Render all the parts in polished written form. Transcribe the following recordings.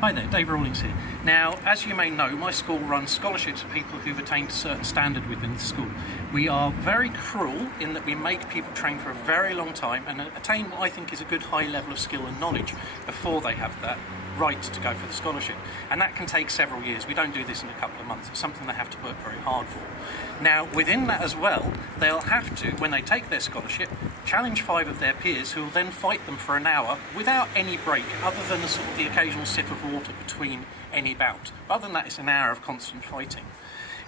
Hi there, Dave Rawlings here. Now, as you may know, my school runs scholarships for people who've attained a certain standard within the school. We are very cruel in that we make people train for a very long time and attain what I think is a good high level of skill and knowledge before they have that right to go for the scholarship. And that can take several years. We don't do this in a couple of months. It's something they have to work very hard for. Now, within that as well, they'll have to, when they take their scholarship, challenge 5 of their peers who will then fight them for an hour without any break, other than the occasional sip of water between any bout. Other than that, it's an hour of constant fighting.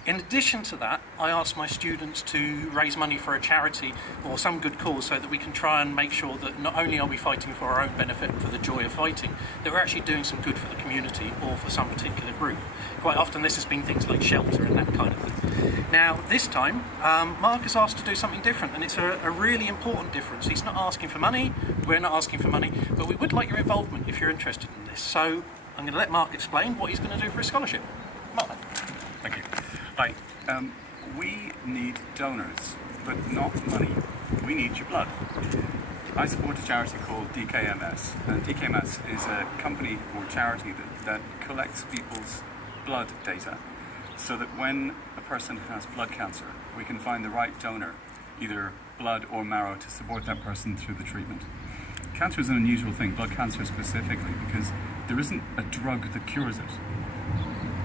In addition to that, I ask my students to raise money for a charity or some good cause so that we can try and make sure that not only are we fighting for our own benefit and for the joy of fighting, that we're actually doing some good for the community or for some particular group. Quite often this has been things like shelter and that kind of thing. Now, this time, Mark has asked to do something different, and it's a really important difference. He's not asking for money, we're not asking for money, but we would like your involvement if you're interested in this. So I'm going to let Mark explain what he's going to do for his scholarship. Mark. Thank you. Hi. We need donors, but not money. We need your blood. I support a charity called DKMS, and DKMS is a company or charity that collects people's blood data so that when a person has blood cancer, we can find the right donor, either blood or marrow, to support that person through the treatment. Cancer is an unusual thing, blood cancer specifically, because there isn't a drug that cures it.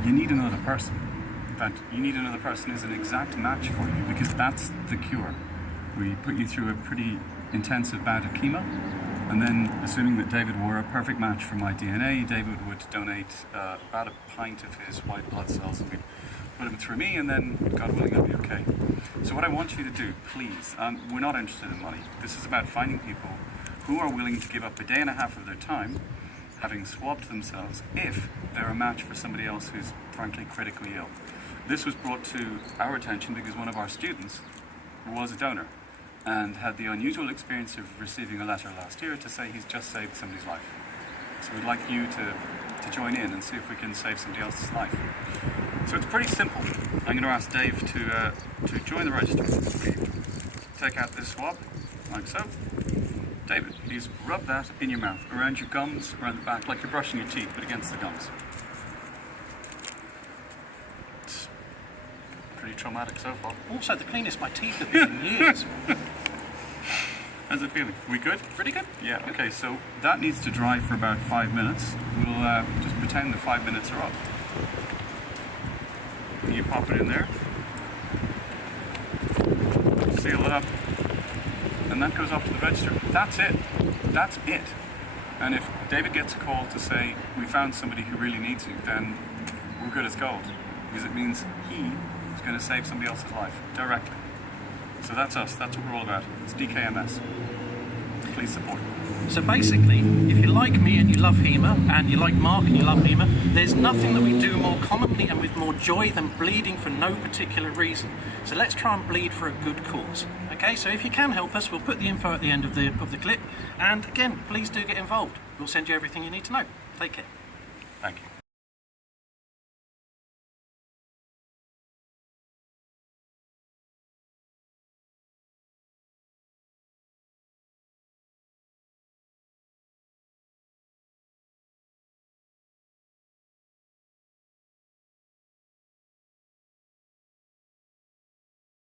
You need another person. In fact, you need another person who's an exact match for you, because that's the cure. We put you through a pretty intensive bout of chemo, and then, assuming that David were a perfect match for my DNA, David would donate about a pint of his white blood cells, and we'd put them through me, and then, God willing, I'll be okay. So what I want you to do, please, we're not interested in money. This is about finding people who are willing to give up a day and a half of their time, having swabbed themselves, if they're a match for somebody else who's frankly critically ill. This was brought to our attention because one of our students was a donor and had the unusual experience of receiving a letter last year to say he's just saved somebody's life. So we'd like you to join in and see if we can save somebody else's life. So it's pretty simple. I'm going to ask Dave to join the register. Take out this swab, like so. David, please rub that in your mouth, around your gums, around the back, like you're brushing your teeth, but against the gums. It's pretty traumatic so far. Also, the cleanest my teeth have been in years. How's it feeling? We good? Pretty good. Yeah, okay, so that needs to dry for about 5 minutes. We'll just pretend the 5 minutes are up. You pop it in there. Seal it up. And that goes off to the register. That's it. That's it. And if David gets a call to say, we found somebody who really needs you, then we're good as gold. Because it means he is going to save somebody else's life directly. So that's us. That's what we're all about. It's DKMS. Please support. So basically, if you like me and you love HEMA, and you like Mark and you love HEMA, there's nothing that we do more commonly and with more joy than bleeding for no particular reason. So let's try and bleed for a good cause. Okay, so if you can help us, we'll put the info at the end of the clip. And again, please do get involved. We'll send you everything you need to know. Take care. Thank you.